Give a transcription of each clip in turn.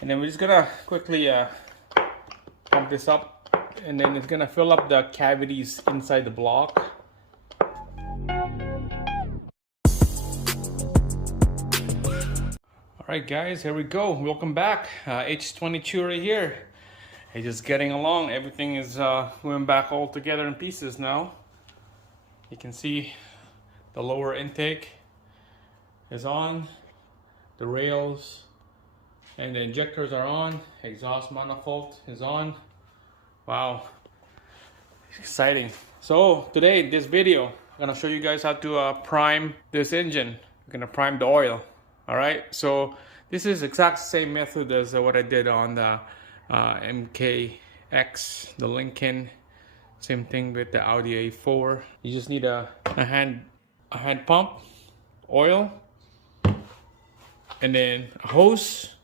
And then we're just gonna quickly pump this up, and then it's gonna fill up the cavities inside the block. Alright guys, here we go. Welcome back. H22 right here. Hey, just getting along. Everything is going back all together in pieces now. You can see the lower intake is on, the rails and the injectors are on, exhaust manifold is on. Wow, exciting. So today, this video, I'm gonna show you guys how to prime this engine. I'm gonna prime the oil. All right, so this is exact same method as what I did on the MKX, the Lincoln. Same thing with the Audi A4. You just need a hand pump, oil, and then a hose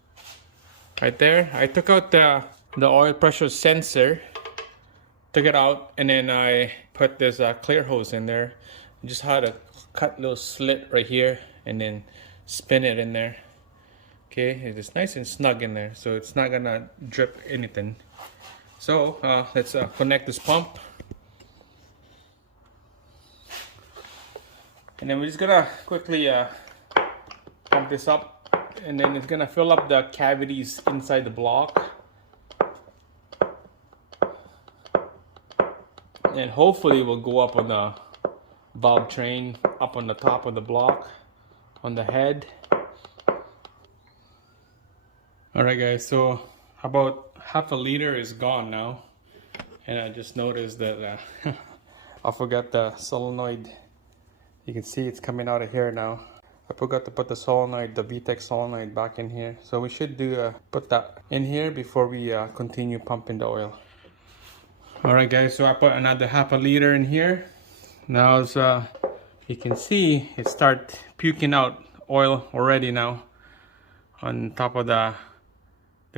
right there. I took out the oil pressure sensor, took it out, and then I put this clear hose in there. I just had a cut little slit right here and then spin it in there. Okay, it's nice and snug in there, so it's not gonna drip anything. So let's connect this pump, and then we're just gonna quickly pump this up, and then it's gonna fill up the cavities inside the block, and hopefully we'll go up on the valve train, up on the top of the block, on the head. Alright guys, so about half a liter is gone now, and I just noticed that I forgot the solenoid. You can see it's coming out of here now. I forgot to put the solenoid, the VTEC solenoid, back in here, so we should put that in here before we continue pumping the oil. Alright guys, so I put another half a liter in here. Now as you can see, it start puking out oil already now on top of the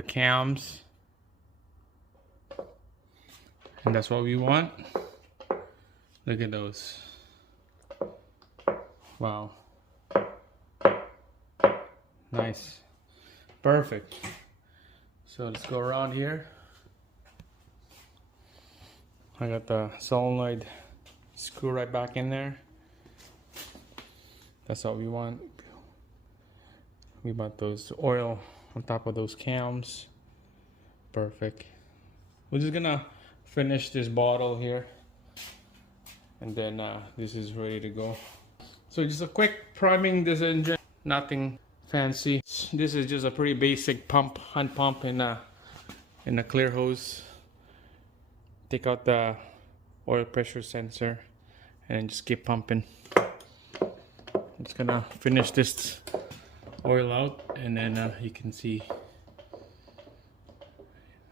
cams, and that's what we want. Look at those. Wow, nice, perfect. So let's go around here. I got the solenoid screw right back in there. That's what we want. We want those oil on top of those cams. Perfect. We're just gonna finish this bottle here, and then this is ready to go. So just a quick priming this engine, nothing fancy. This is just a pretty basic pump, hand pump in a clear hose. Take out the oil pressure sensor and just keep pumping. I'm just gonna finish this oil out, and then you can see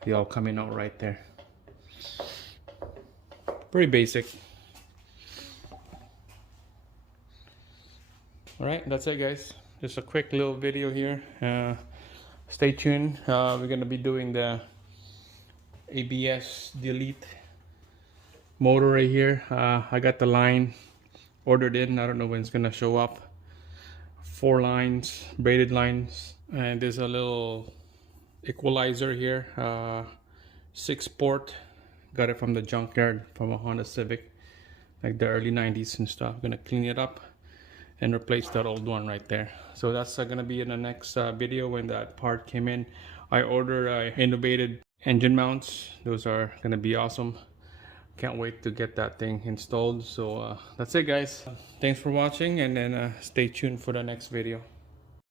the oil coming out right there. Pretty basic. Alright, that's it guys. Just a quick little video here. Stay tuned. We're gonna be doing the ABS delete motor right here. I got the line ordered in. I don't know when it's gonna show up. 4 lines, braided lines, and there's a little equalizer here, 6-port. Got it from the junkyard, from a Honda Civic, like the early 90s and stuff. Gonna clean it up and replace that old one right there. So that's gonna be in the next video when that part came in. I ordered innovative engine mounts. Those are gonna be awesome. Can't wait to get that thing installed. So that's it guys. Thanks for watching, and then stay tuned for the next video.